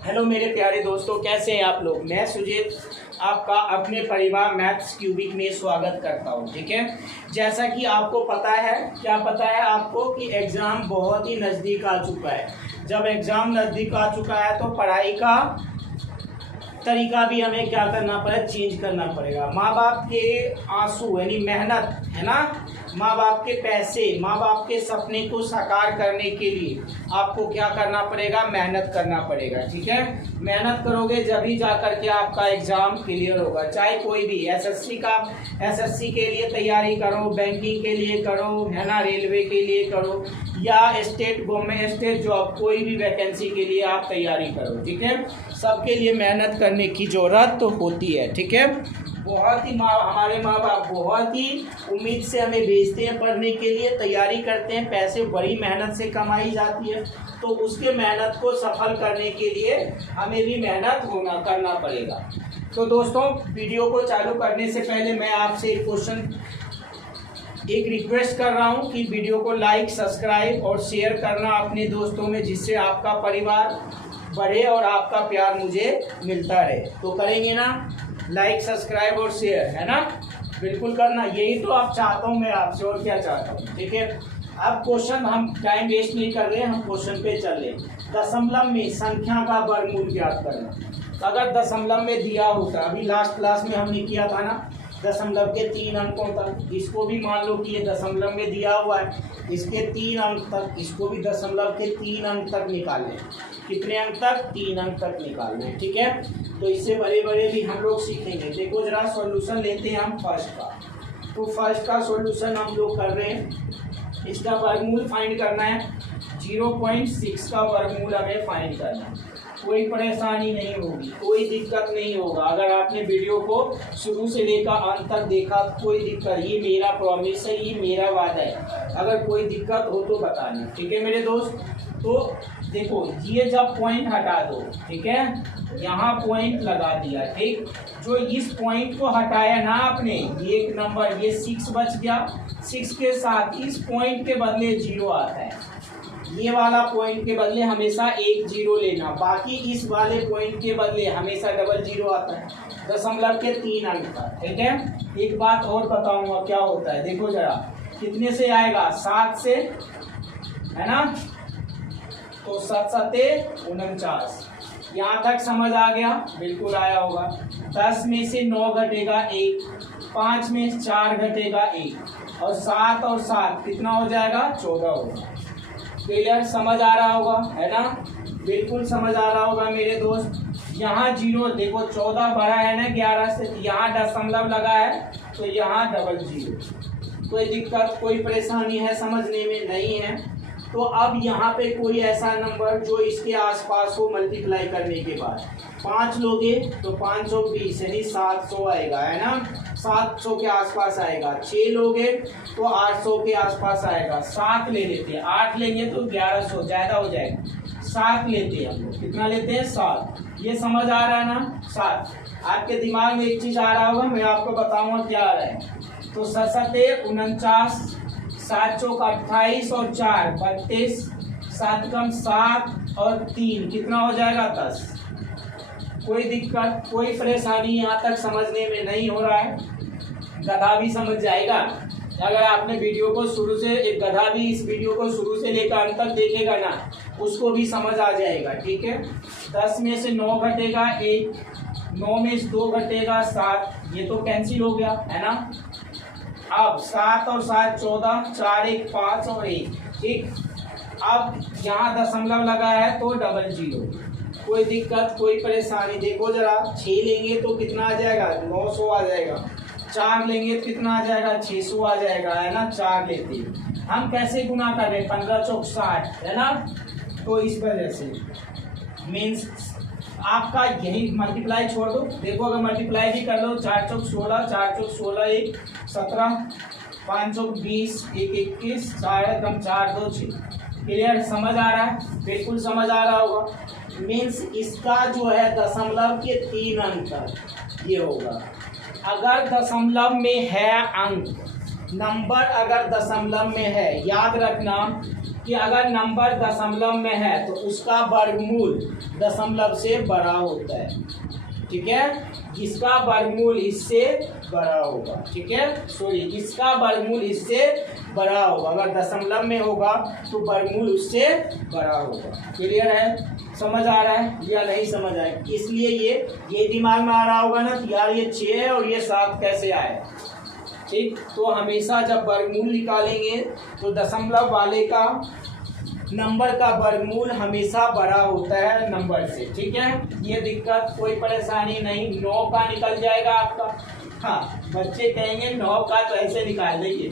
Hello मेरे प्यारे दोस्तों, कैसे हैं आप लोग। मैं सुजीत आपका अपने परिवार मैथ्स क्यूबिक में स्वागत करता हूं। ठीक है, जैसा कि आपको पता है, क्या पता है आपको कि एग्ज़ाम बहुत ही नज़दीक आ चुका है। जब एग्ज़ाम नज़दीक आ चुका है तो पढ़ाई का तरीका भी हमें क्या करना पड़ेगा, चेंज करना पड़ेगा। माँ बाप के आंसू यानी मेहनत है ना, माँ बाप के पैसे, माँ बाप के सपने को साकार करने के लिए आपको क्या करना पड़ेगा, मेहनत करना पड़ेगा। ठीक है, मेहनत करोगे जब ही जा करके आपका एग्ज़ाम क्लियर होगा। चाहे कोई भी एसएससी के लिए तैयारी करो, बैंकिंग के लिए करो, है ना, रेलवे के लिए करो, या गवर्नमेंट स्टेट जॉब, कोई भी वैकेंसी के लिए आप तैयारी करो। ठीक है, सबके लिए मेहनत करने की ज़रूरत तो होती है। ठीक है, हमारे माँ बाप बहुत ही उम्मीद से हमें भेजते हैं पढ़ने के लिए, तैयारी करते हैं, पैसे बड़ी मेहनत से कमाई जाती है, तो उसके मेहनत को सफल करने के लिए हमें भी मेहनत करना पड़ेगा। तो दोस्तों, वीडियो को चालू करने से पहले मैं आपसे एक रिक्वेस्ट कर रहा हूं कि वीडियो को लाइक, सब्सक्राइब और शेयर करना अपने दोस्तों में, जिससे आपका परिवार बढ़े और आपका प्यार मुझे मिलता रहे। तो करेंगे ना, लाइक, सब्सक्राइब और शेयर, है ना, बिल्कुल करना। यही तो आप चाहता हूँ मैं आपसे, और क्या चाहता हूँ। ठीक है, अब क्वेश्चन, हम टाइम वेस्ट नहीं कर रहे हैं, हम क्वेश्चन पे चल रहे हैं। दशमलव में संख्या का वर्गमूल ज्ञात करना। अगर दशमलव में दिया होता, अभी लास्ट क्लास में हमने किया था ना, दशमलव के 3 अंकों तक, इसको भी मान लो कि ये दशमलव में दिया हुआ है, इसके 3 अंक तक, इसको भी दशमलव के 3 अंक तक निकालने। कितने अंक तक? 3 अंक तक निकालने। ठीक है, तो इससे बड़े बड़े भी हम लोग सीखेंगे। देखो जरा, सॉल्यूशन लेते हैं हम फर्स्ट का। तो फर्स्ट का सॉल्यूशन हम लोग कर रहे हैं, इसका वर्गमूल फाइंड करना है। 0.6 का वर्गमूल हमें फाइंड करना है। कोई परेशानी नहीं होगी, कोई दिक्कत नहीं होगा। अगर आपने वीडियो को शुरू से लेकर अंत तक देखा, कोई दिक्कत, ये मेरा प्रॉमिस है, ये मेरा वादा है, अगर कोई दिक्कत हो तो बताना। ठीक है मेरे दोस्त, तो देखो, ये जब पॉइंट हटा दो, ठीक है, यहाँ पॉइंट लगा दिया। ठीक, जो इस पॉइंट को हटाया ना आपने, ये एक नंबर, ये 6 बच गया। 6 के साथ इस पॉइंट के बदले 0 आता है। ये वाला पॉइंट के बदले हमेशा एक 0 लेना, बाकी इस वाले पॉइंट के बदले हमेशा डबल 0 आता है, दशमलव के 3 अंक का। ठीक है, एक बात और बताऊंगा क्या होता है। देखो जरा, कितने से आएगा? 7 से, है ना, तो 7 7 49। यहाँ तक समझ आ गया? बिल्कुल आया होगा। 10 में से 9 घटेगा 1, 5 में 4 घटेगा 1, और 7 और 7 कितना हो जाएगा? 14 होगा। क्लियर? समझ आ रहा होगा, है ना, बिल्कुल समझ आ रहा होगा मेरे दोस्त। यहाँ 0, देखो 14 बड़ा है ना 11 से, यहाँ दशमलव लगा है, तो यहाँ डबल 0। कोई दिक्कत, कोई परेशानी है समझने में? नहीं है। तो अब यहाँ पे कोई ऐसा नंबर जो इसके आसपास हो, मल्टीप्लाई करने के बाद 5 लोगे तो 520 यानी 700 आएगा, है ना, 700 के आसपास आएगा। 6 लोगे तो 800 के आसपास आएगा। 7 ले लेते हैं, 8 लेंगे तो 1100, ज़्यादा हो जाएगा। 7 लेते हैं हम लोग, कितना लेते हैं? 7। ये समझ आ रहा है ना? 7। आपके दिमाग में एक चीज़ आ रहा होगा, मैं आपको बताऊँगा क्या आ रहा है। तो 7 7 49, 7 चौक 28 और 4 32, 7 कम 7 और 3 कितना हो जाएगा? 10। कोई दिक्कत, कोई परेशानी यहाँ तक समझने में नहीं हो रहा है? गधा भी समझ जाएगा अगर आपने वीडियो को शुरू से, एक गधा भी इस वीडियो को शुरू से लेकर अंत तक देखेगा ना, उसको भी समझ आ जाएगा। ठीक है, 10 में से 9 घटेगा 1, 9 में से 2 घटेगा 7, ये तो कैंसिल हो गया, है ना। अब 7 और 7 14, 4 1 5 और 1। ठीक, अब यहाँ दशमलव लगा है तो डबल 0। कोई दिक्कत, कोई परेशानी? देखो जरा, 6 लेंगे तो कितना आ जाएगा? 900 आ जाएगा। 4 लेंगे तो कितना आ जाएगा? 600 आ जाएगा, है ना। 4 लेते हैं हम, कैसे गुना कर रहे हैं? 15 चौक 60, है ना। तो इस वजह से मीन्स आपका यही मल्टीप्लाई छोड़ दो। देखो, अगर मल्टीप्लाई भी कर लो, 4 चौक 16, 4 चौक 16 1 17, 5 चौक 20, 1 21, 4 कम 4 2 6। क्लियर? समझ आ रहा है? बिल्कुल समझ आ रहा होगा। मीन्स इसका जो है दशमलव के 3 अंक तक ये होगा। अगर दशमलव में है अंक, नंबर अगर दशमलव में है, याद रखना कि अगर नंबर दशमलव में है तो उसका वर्गमूल दशमलव से बड़ा होता है, ठीक है। जिसका वर्गमूल इससे बड़ा होगा, ठीक है, सॉरी, जिसका वर्गमूल इससे बड़ा होगा, अगर दशमलव में होगा तो वर्गमूल उससे बड़ा होगा। क्लियर है? समझ आ रहा है या नहीं समझ आए? इसलिए ये दिमाग में आ रहा होगा ना कि यार ये 6 है और ये 7 कैसे आए, ठीक। तो हमेशा जब वर्गमूल निकालेंगे तो दशमलव वाले का नंबर का वर्गमूल हमेशा बड़ा होता है नंबर से, ठीक है। ये दिक्कत कोई परेशानी नहीं। 9 का निकल जाएगा आपका। हाँ, बच्चे कहेंगे 9 का तो ऐसे निकाल देंगे,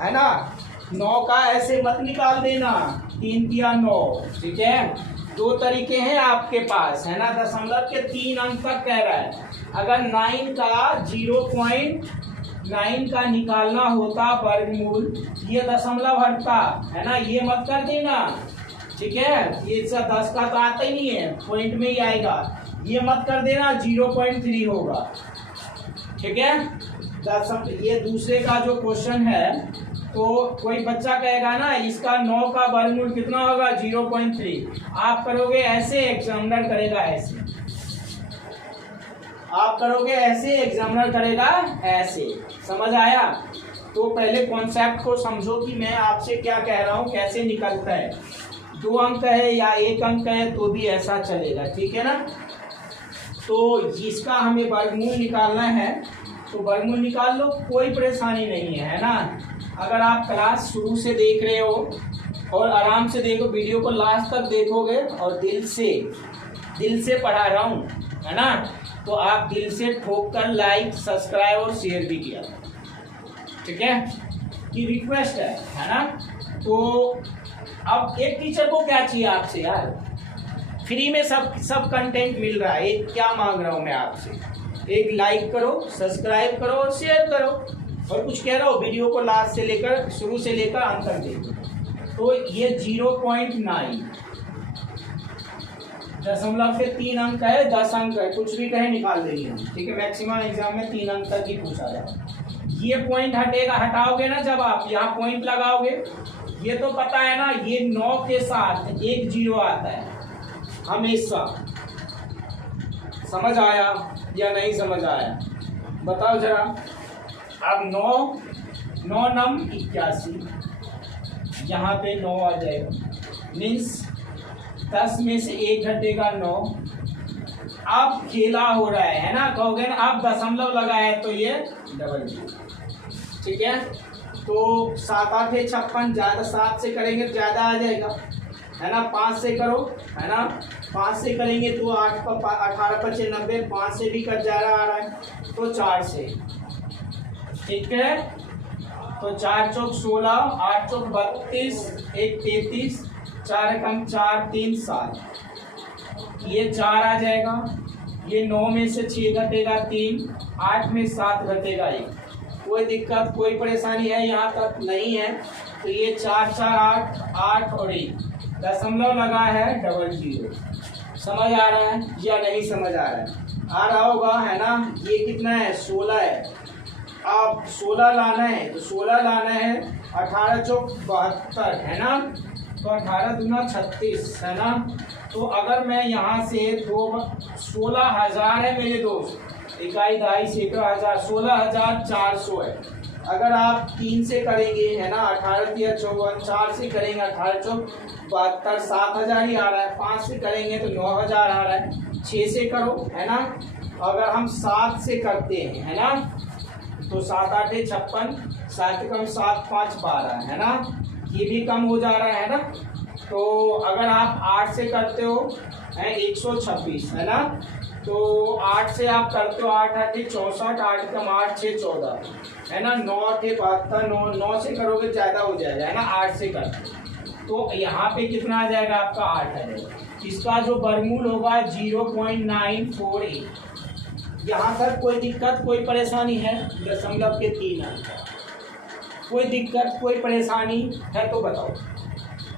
है ना। 9 का ऐसे मत निकाल देना, 3 तिया 9, ठीक है। 2 तरीके हैं आपके पास, है ना। दशमलव के 3 अंक तक कह रहा है। अगर 9 का 0.9 का निकालना होता वर्गमूल, ये दशमलव हटता, है ना, ये मत कर देना, ठीक है। ये 10 का तो आता ही नहीं है, पॉइंट में ही आएगा, ये मत कर देना, 0.3 होगा, ठीक है। ये दूसरे का जो क्वेश्चन है, तो कोई बच्चा कहेगा ना इसका 9 का वर्गमूल कितना होगा, 0.3। आप करोगे ऐसे, एग्जामिनर करेगा ऐसे, आप करोगे ऐसे, एग्जामिनर करेगा ऐसे। समझ आया? तो पहले कॉन्सेप्ट को समझो कि मैं आपसे क्या कह रहा हूँ, कैसे निकलता है। 2 अंक है या 1 अंक है तो भी ऐसा चलेगा, ठीक है ना। तो जिसका हमें वर्गमूल निकालना है तो वर्गमूल निकाल लो, कोई परेशानी नहीं है ना। अगर आप क्लास शुरू से देख रहे हो और आराम से देखो, वीडियो को लास्ट तक देखोगे और दिल से पढ़ा रहा हूँ, है ना, तो आप दिल से ठोक कर लाइक, सब्सक्राइब और शेयर भी किया, ठीक है, कि रिक्वेस्ट है ना। तो अब एक टीचर को क्या चाहिए आपसे यार, फ्री में सब कंटेंट मिल रहा है। एक क्या मांग रहा हूँ मैं आपसे, एक लाइक करो, सब्सक्राइब करो और शेयर करो, और कुछ कह रहा हो, वीडियो को लास्ट से लेकर, शुरू से लेकर अंत तक देखो। तो ये 0.9 दशमलव के 3 अंक है, 10 अंक है, कुछ भी कहे निकाल देंगे हम, ठीक है। मैक्सिमम एग्जाम में 3 अंक तक ही पूछा जाए। ये पॉइंट हटेगा, हटाओगे ना जब आप यहाँ पॉइंट लगाओगे, ये तो पता है ना, ये 9 के साथ 1 0 आता है हमेशा। समझ आया या नहीं समझ आया? बताओ जरा। अब 9 नम 81, यहाँ पे 9 आ जाएगा, मीन्स 10 में से 1 घटेगा 9। अब खेला हो रहा है ना, कहोगे ना, अब दशमलव लगा है तो ये डबल 0, ठीक है। तो 7 8 56, ज्यादा 7 से करेंगे तो ज्यादा आ जाएगा, है ना। 5 से करो, है ना, 5 से करेंगे तो 8 पर 18 5 90, 5 से भी कट जा रहा है, तो 4 से, ठीक है। तो 4 चौक 16, 8 चौक 32, 1 33, 4 कम 4 3 7, ये 4 आ जाएगा। ये 9 में से 6 घटेगा 3, 8 में 7 घटेगा 1। कोई दिक्कत, कोई परेशानी है यहाँ तक? नहीं है। तो ये 4 4 8, 8 और 1, दशमलव लगा है, डबल 0। समझ आ रहा है या नहीं समझ आ रहा है? आ रहा होगा, है ना। ये कितना है, 16 है। अब 16 लाना है, तो 16 लाना है, 18 चौक 72, है ना, तो 18 दूना 36, है ना। तो अगर मैं यहाँ से 16,000 है मेरे दोस्त, इकाई दहाई सैकड़ा हज़ार, 16,400 है। अगर आप 3 से करेंगे, है ना, 18 तिया 54, 4 से करेंगे 18 चौक 72, 7,000 ही आ रहा है। 5 से करेंगे तो 9,000 आ रहा है। 6 से करो, है ना। अगर हम 7 से करते हैं, है ना, तो 7 8 56, 7 कम 7 5 12, है ना, ये भी कम हो जा रहा है ना। तो अगर आप 8 से करते हो, है 126, है ना, तो 8 से आप करते हो, 8 8 64, 8 कम 8 6 14, है ना, 9 8 72, 9 से करोगे ज़्यादा हो जाएगा, है ना, 8 से करते तो यहाँ पे कितना आ जाएगा आपका, 8 आ जाएगा। इसका जो वर्गमूल होगा 0.948। यहाँ तक कोई दिक्कत, कोई परेशानी है? दशमलव के 3 अंक, कोई दिक्कत, कोई परेशानी है तो बताओ।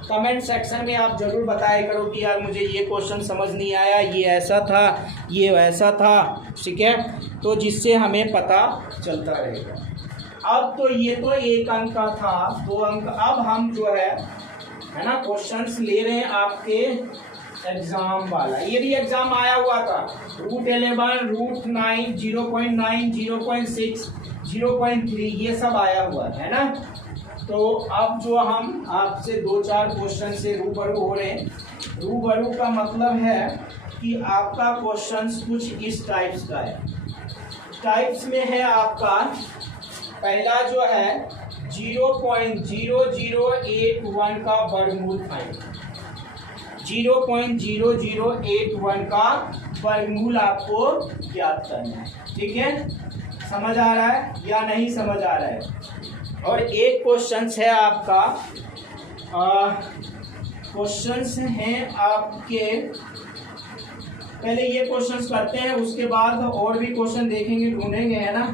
कमेंट सेक्शन में आप जरूर बताया करो कि यार मुझे ये क्वेश्चन समझ नहीं आया, ये ऐसा था, ये वैसा था, ठीक है, तो जिससे हमें पता चलता रहेगा। अब तो ये तो 1 अंक का था, 2 अंक। अब हम जो है है ना, क्वेश्चंस ले रहे हैं आपके एग्जाम वाला। ये भी एग्जाम आया हुआ था, √11, √9, 0.9, 0.6, 0.3 ये सब आया हुआ है ना। तो अब जो हम आपसे 2-4 क्वेश्चन से रूबरू हो रहे हैं, रूबरू का मतलब है कि आपका क्वेश्चंस कुछ इस टाइप्स का है। टाइप्स में है आपका पहला जो है 0.0081 का वर्गमूल फाइंड, 0.0081 का वर्गमूल आपको ज्ञात करना है। ठीक है, समझ आ रहा है या नहीं समझ आ रहा है। और एक क्वेश्चन है आपका, क्वेश्चंस हैं आपके, पहले ये क्वेश्चंस करते हैं, उसके बाद और भी क्वेश्चन देखेंगे, ढूंढेंगे, है ना,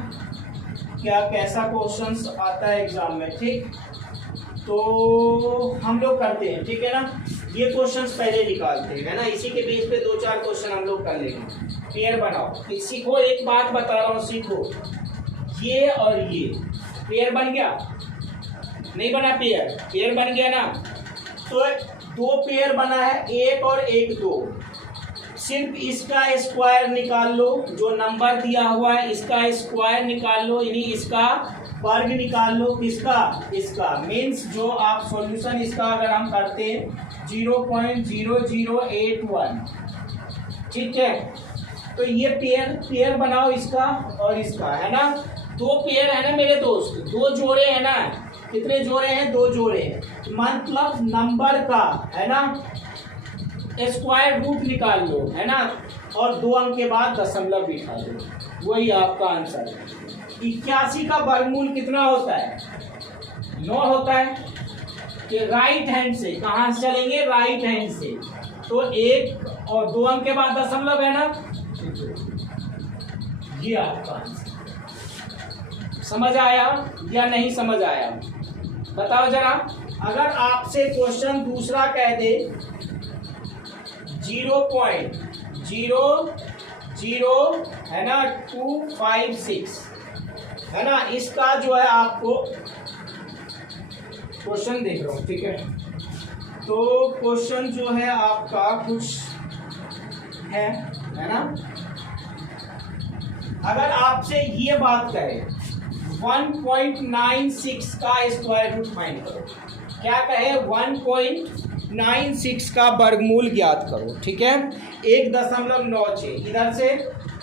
क्या कैसा क्वेश्चंस आता है एग्जाम में। ठीक, तो हम लोग करते हैं, ठीक है ना। ये क्वेश्चंस पहले निकालते हैं, है ना, इसी के बेस पे 2-4 क्वेश्चन हम लोग कर लेंगे। पेयर बनाओ, सीखो, एक बात बता रहा हूँ, सीखो, ये और ये पेयर बन गया, नहीं बना पेयर, पेयर बन गया ना। तो 2 पेयर बना है, 1 और 1 2, सिर्फ इसका स्क्वायर निकाल लो, जो नंबर दिया हुआ है इसका स्क्वायर निकाल लो, यानी इसका वर्ग निकाल लो। किसका? इसका। मीन्स जो आप सॉल्यूशन इसका अगर हम करते हैं 0.0081, ठीक है। तो ये पेयर बनाओ इसका और इसका, है ना। 2 पेयर है ना मेरे दोस्त, 2 जोड़े हैं ना। कितने जोड़े हैं? 2 जोड़े, मतलब नंबर का, है ना, स्क्वायर रूट निकाल लो, है ना, और 2 अंक के बाद दशमलव बिठा दो, वही आपका आंसर है। 81 का वर्गमूल कितना होता है? 9 होता है। कि राइट हैंड से, कहाँ से चलेंगे? राइट हैंड से। तो 1 और 2 अंक के बाद दशमलव है ना, ये आपका आंसर। समझ आया या नहीं समझ आया? बताओ जरा। अगर आपसे क्वेश्चन दूसरा कह दे 0.00 है ना 256, है ना, इसका जो है आपको क्वेश्चन देख रहा हूँ, ठीक है। तो क्वेश्चन जो है आपका कुछ है ना। अगर आपसे ये बात कहे 1.96 का स्क्वायर रूट फाइंड करो, क्या कहे? 1.96 का वर्गमूल ज्ञात करो, ठीक है। 1.96 इधर से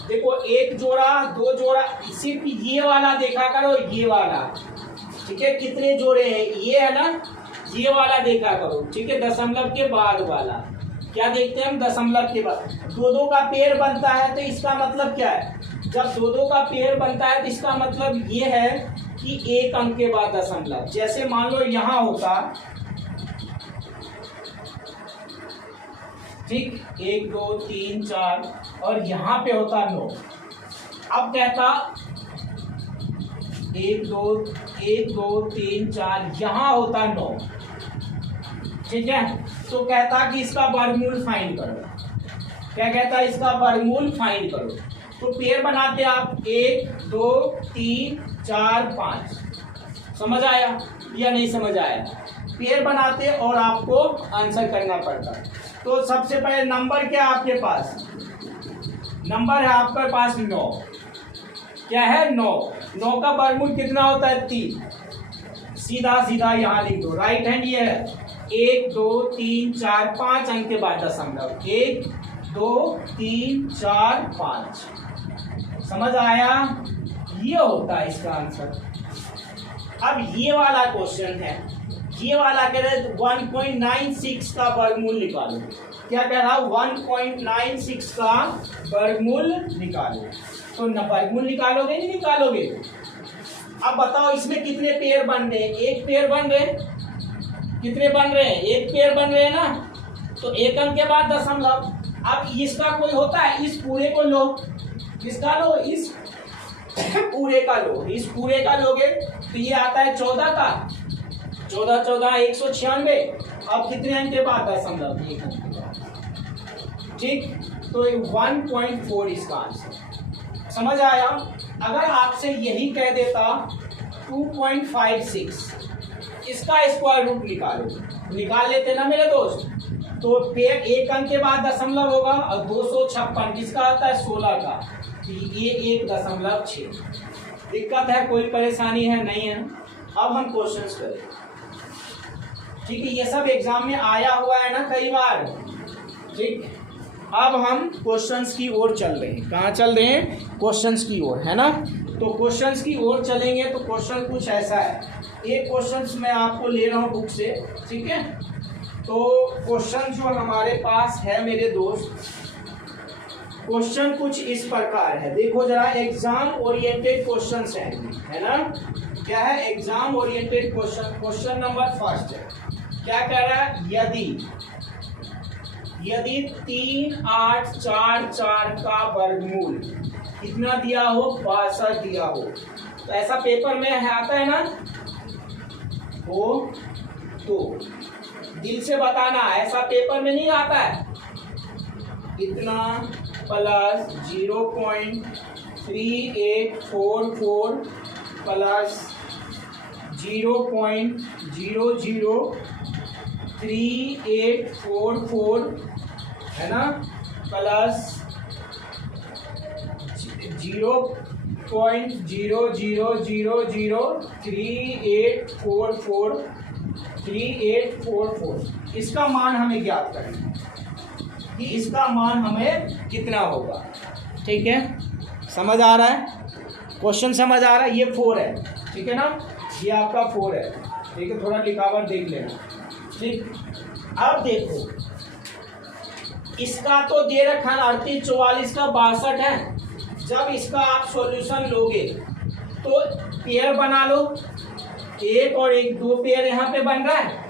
देखो, 1 जोड़ा 2 जोड़ा, सिर्फ ये वाला देखा करो, ये वाला, ठीक है। कितने जोड़े हैं? ये है ना, ये वाला देखा करो, ठीक है। दशमलव के बाद वाला क्या देखते हैं हम? दशमलव के बाद 2-2 का पेयर बनता है, तो इसका मतलब क्या है? जब 2-2 का पेयर बनता है तो इसका मतलब ये है कि 1 अंक के बाद दशमलव। जैसे मान लो यहाँ होता, ठीक, 1 2 3 4 और यहाँ पे होता 9। अब कहता 1 2 3 4, यहाँ होता 9, ठीक है। तो कहता कि इसका वर्गमूल फाइंड करो। क्या कहता? इसका वर्गमूल फाइंड करो। तो पेयर बनाते आप 1 2 3 4 5। समझ आया या नहीं समझ आया? पेयर बनाते और आपको आंसर करना पड़ता। तो सबसे पहले नंबर क्या आपके पास? नंबर है आपके पास 9। क्या है? 9 का वर्गमूल कितना होता है? 3। सीधा सीधा यहाँ लिख दो, राइट हैंड ये है। 1 2 3 4 5 अंक के बाद दशमलव, 1 2 3 4 5। समझ आया? ये होता है इसका आंसर। अब ये वाला क्वेश्चन है, ये वाला कह रहे 1.96 का वर्गमूल निकालो। क्या कह रहा? 1.96 का वर्गमूल निकालो। तो वर्गमूल निकालोगे नहीं निकालोगे? अब बताओ इसमें कितने पेयर बन रहे हैं? 1 पेयर बन रहे। कितने बन रहे हैं? 1 पेयर बन रहे हैं ना। तो 1 अंक के बाद दशमलव। अब इसका कोई होता है, इस पूरे को लो, किसका लो? इस पूरे का लो। इस पूरे का लोगे तो ये आता है 14 का, 14 14 196। अब कितने अंक के बाद? दशमलव, 1 अंक के बाद, ठीक। तो 1.4 इसका आंसर। समझ आया? अगर आपसे यही कह देता 2.56, इसका स्क्वायर रूट निकालो, निकाल लेते ना मेरे दोस्त। तो पेड़ एक अंक के बाद दशमलव होगा और 256 किसका आता है 16 का, ये 1.6। दिक्कत है, कोई परेशानी है नहीं है। अब हम क्वेश्चंस करें, ठीक है, ये सब एग्जाम में आया हुआ है ना कई बार, ठीक। अब हम क्वेश्चंस की ओर चल रहे हैं। कहाँ चल रहे हैं? क्वेश्चंस की ओर, है ना। तो क्वेश्चंस की ओर चलेंगे तो क्वेश्चन कुछ ऐसा है, एक क्वेश्चंस मैं आपको ले रहा हूँ बुक से, ठीक है। तो क्वेश्चन जो हमारे पास है मेरे दोस्त, क्वेश्चन कुछ इस प्रकार है, देखो जरा, एग्जाम ओरिएंटेड क्वेश्चंस हैं, है ना। क्या है? Exam oriented question. Question number first है, क्या कह रहा है? यदि 3, 8, 4, 4 का वर्गमूल कितना दिया हो? 62 दिया हो। तो ऐसा पेपर में है, आता है ना, हो तो दिल से बताना, ऐसा पेपर में नहीं आता है। इतना प्लस 0.3844 प्लस 0.003844, है ना, प्लस 0.00003844 इसका मान हमें ज्ञात करना है कि इसका मान हमें कितना होगा। ठीक है, समझ आ रहा है? क्वेश्चन समझ आ रहा है? ये 4 है, ठीक है ना, ये आपका 4 है, ठीक है। थोड़ा लिखावट देख लेना, ठीक। अब देखो, इसका तो दे रखा है 38, 44 का 62 है। जब इसका आप सॉल्यूशन लोगे तो पेयर बना लो, 1 और 1, 2 पेयर यहाँ पे बन रहा है,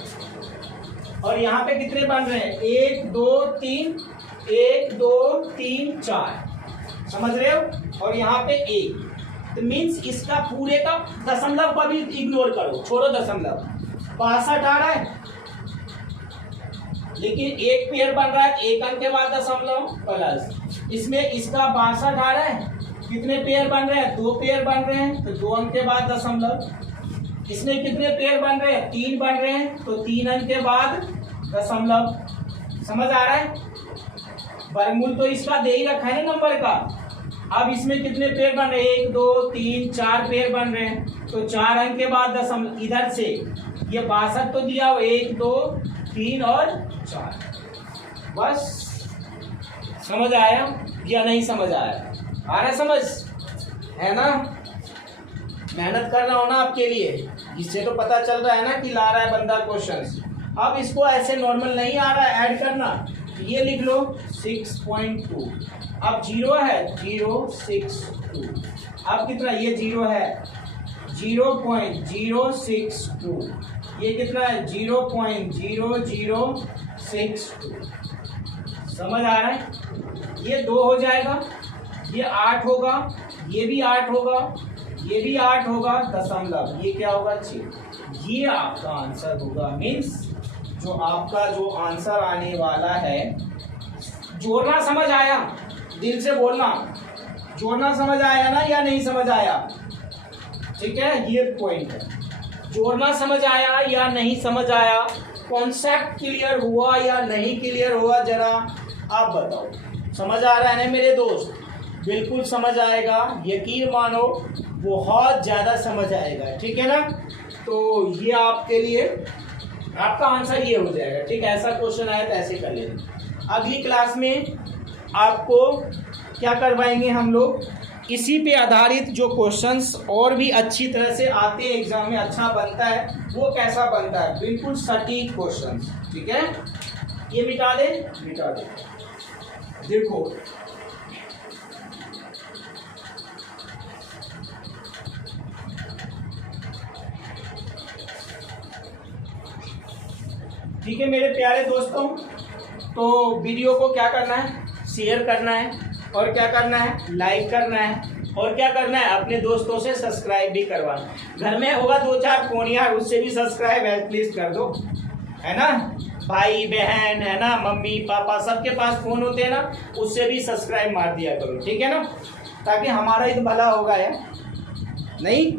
और यहाँ पे कितने बन रहे हैं? 1 2 3, 1 2 3 4, समझ रहे हो? और यहाँ पे 1, तो मीन्स इसका पूरे का दशमलव का भी इग्नोर करो, छोड़ो दशमलव, 62 आ रहा है, लेकिन एक पेयर बन रहा है, एक अंक के बाद दशमलव प्लस इसमें इसका 62 आ रहा है। कितने पेयर बन रहे हैं? 2 पेयर बन रहे हैं, तो 2 अंक के बाद दशमलव। इसमें कितने पेयर बन रहे हैं? 3 बन रहे हैं, तो 3 अंक के बाद दशमलव। समझ आ रहा है? वर्गमूल तो इसका दे ही रखा है ना नंबर का। अब इसमें कितने पेयर बन रहे हैं? 1 2 3 4 पेयर बन रहे हैं, तो 4 अंक के बाद दशमलव। इधर से ये 62 तो दिया हो, 1 2 3 और 4। बस, समझ आया या नहीं समझ आया? आ रहा समझ, है ना? मेहनत कर रहा हूं ना आपके लिए, इससे तो पता चल रहा है ना कि ला रहा है बंदा क्वेश्चंस। अब इसको ऐसे नॉर्मल नहीं आ रहा है ऐड करना, ये लिख लो 6.2। अब 0 है, 0.62। अब कितना? ये 0 है, 0.062। ये कितना है? 0.0062। समझ आ रहा है? ये 2 हो जाएगा, ये 8 होगा, ये भी 8 होगा, ये भी 8 होगा, दशमलव, ये क्या होगा? 6। ये आपका आंसर होगा। मीन्स जो आपका जो आंसर आने वाला है, जोड़ना समझ आया? दिल से बोलना, जोड़ना समझ आया ना या नहीं समझ आया? ठीक है, ये पॉइंट है, जोड़ना समझ आया या नहीं समझ आया? कॉन्सेप्ट क्लियर हुआ या नहीं क्लियर हुआ? जरा आप बताओ। समझ आ रहा है ना मेरे दोस्त? बिल्कुल समझ आएगा, यकीन मानो, बहुत ज़्यादा समझ आएगा, ठीक है ना। तो ये आपके लिए आपका आंसर ये हो जाएगा, ठीक है। ऐसा क्वेश्चन आया तो ऐसे कर लेना। अगली क्लास में आपको क्या करवाएंगे हम लोग, इसी पे आधारित जो क्वेश्चंस और भी अच्छी तरह से आते हैं एग्जाम में, अच्छा बनता है, वो कैसा बनता है, बिल्कुल सटीक क्वेश्चंस, ठीक है। ये मिटा दे, मिटा दे। देखो, ठीक है मेरे प्यारे दोस्तों, तो वीडियो को क्या करना है? शेयर करना है, और क्या करना है? लाइक करना है, और क्या करना है? अपने दोस्तों से सब्सक्राइब भी करवाना। घर में होगा 2-4 फोनिया, उससे भी सब्सक्राइब एटलीस्ट कर दो, है ना। भाई बहन, है ना, मम्मी पापा, सबके पास फोन होते हैं ना, उससे भी सब्सक्राइब मार दिया करो, ठीक है ना, ताकि हमारा ही तो भला होगा यार, नहीं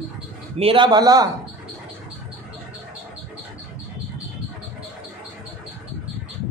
मेरा भला।